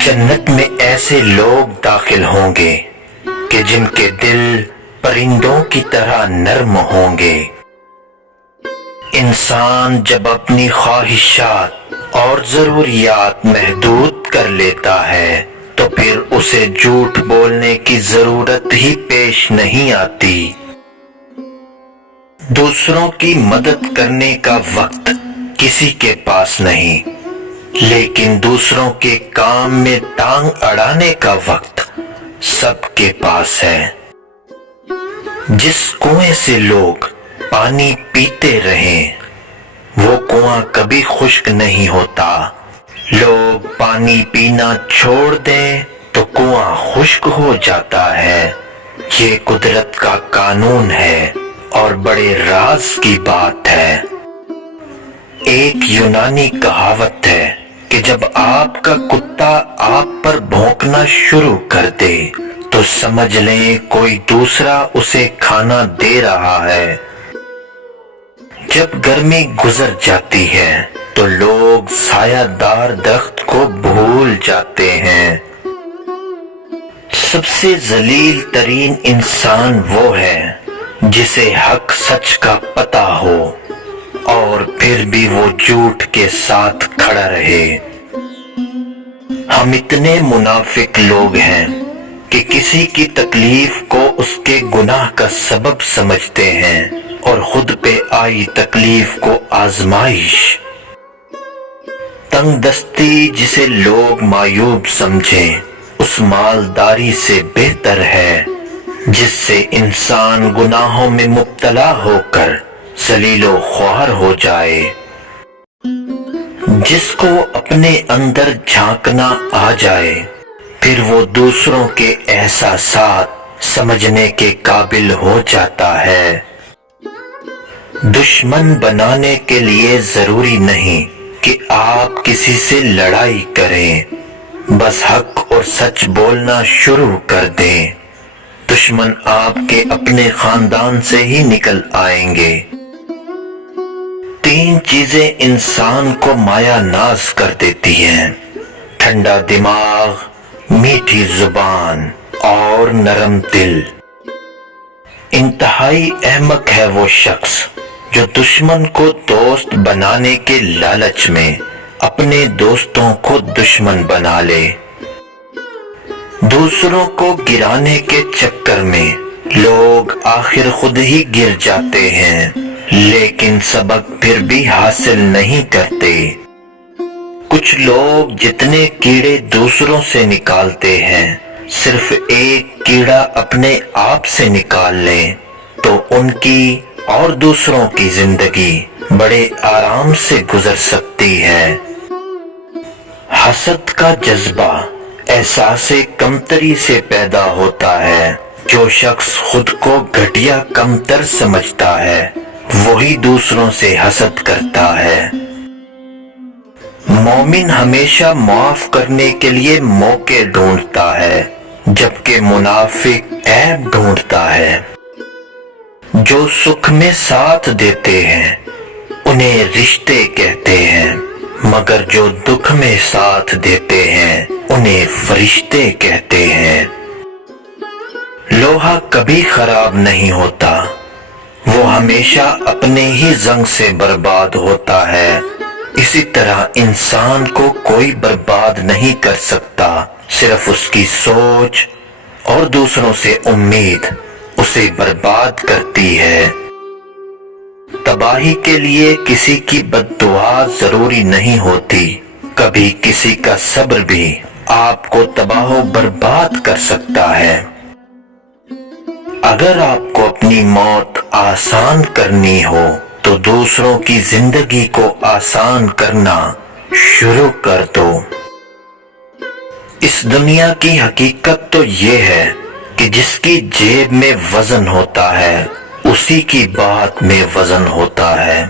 جنت میں ایسے لوگ داخل ہوں گے کہ جن کے دل پرندوں کی طرح نرم ہوں گے۔ انسان جب اپنی خواہشات اور ضروریات محدود کر لیتا ہے تو پھر اسے جھوٹ بولنے کی ضرورت ہی پیش نہیں آتی۔ دوسروں کی مدد کرنے کا وقت کسی کے پاس نہیں، لیکن دوسروں کے کام میں ٹانگ اڑانے کا وقت سب کے پاس ہے۔ جس کنویں سے لوگ پانی پیتے رہیں وہ کنواں کبھی خشک نہیں ہوتا۔ لوگ پانی پینا چھوڑ دیں تو کنواں خشک ہو جاتا ہے۔ یہ قدرت کا قانون ہے اور بڑے راز کی بات ہے۔ ایک یونانی کہاوت ہے کہ جب آپ کا کتا آپ پر بھونکنا شروع کر دے تو سمجھ لیں کوئی دوسرا اسے کھانا دے رہا ہے۔ جب گرمی گزر جاتی ہے تو لوگ سایہ دار درخت کو بھول جاتے ہیں۔ سب سے ذلیل ترین انسان وہ ہے جسے حق سچ کا پتہ ہو اور پھر بھی وہ جھوٹ کے ساتھ کھڑا رہے۔ ہم اتنے منافق لوگ ہیں کہ کسی کی تکلیف کو اس کے گناہ کا سبب سمجھتے ہیں اور خود پہ آئی تکلیف کو آزمائش۔ تنگ دستی جسے لوگ معیوب سمجھیں اس مالداری سے بہتر ہے جس سے انسان گناہوں میں مبتلا ہو کر ذلیل و خوار ہو جائے۔ جس کو اپنے اندر جھانکنا آ جائے پھر وہ دوسروں کے احساسات سمجھنے کے قابل ہو جاتا ہے۔ دشمن بنانے کے لیے ضروری نہیں کہ آپ کسی سے لڑائی کریں، بس حق اور سچ بولنا شروع کر دیں۔ دشمن آپ کے اپنے خاندان سے ہی نکل آئیں گے۔ 3 چیزیں انسان کو مایا ناز کر دیتی ہیں: ٹھنڈا دماغ، میٹھی زبان اور نرم دل۔ انتہائی احمق ہے وہ شخص جو دشمن کو دوست بنانے کے لالچ میں اپنے دوستوں کو دشمن بنا لے۔ دوسروں کو گرانے کے چکر میں لوگ آخر خود ہی گر جاتے ہیں، لیکن سبق پھر بھی حاصل نہیں کرتے۔ کچھ لوگ جتنے کیڑے دوسروں سے نکالتے ہیں صرف ایک کیڑا اپنے آپ سے نکال لیں تو ان کی اور دوسروں کی زندگی بڑے آرام سے گزر سکتی ہے۔ حسد کا جذبہ احساس کمتری سے پیدا ہوتا ہے۔ جو شخص خود کو گھٹیا کمتر سمجھتا ہے وہی دوسروں سے حسد کرتا ہے۔ مومن ہمیشہ معاف کرنے کے لیے موقع ڈھونڈتا ہے جبکہ منافق عیب ڈھونڈتا ہے۔ جو سکھ میں ساتھ دیتے ہیں انہیں رشتے کہتے ہیں، مگر جو دکھ میں ساتھ دیتے ہیں انہیں فرشتے کہتے ہیں۔ لوہا کبھی خراب نہیں ہوتا، وہ ہمیشہ اپنے ہی زنگ سے برباد ہوتا ہے۔ اسی طرح انسان کو کوئی برباد نہیں کر سکتا، صرف اس کی سوچ اور دوسروں سے امید اسے برباد کرتی ہے۔ تباہی کے لیے کسی کی بد دعا ضروری نہیں ہوتی، کبھی کسی کا صبر بھی آپ کو تباہ و برباد کر سکتا ہے۔ اگر آپ کو اپنی موت آسان کرنی ہو تو دوسروں کی زندگی کو آسان کرنا شروع کر دو۔ اس دنیا کی حقیقت تو یہ ہے کہ جس کی جیب میں وزن ہوتا ہے اسی کی بات میں وزن ہوتا ہے۔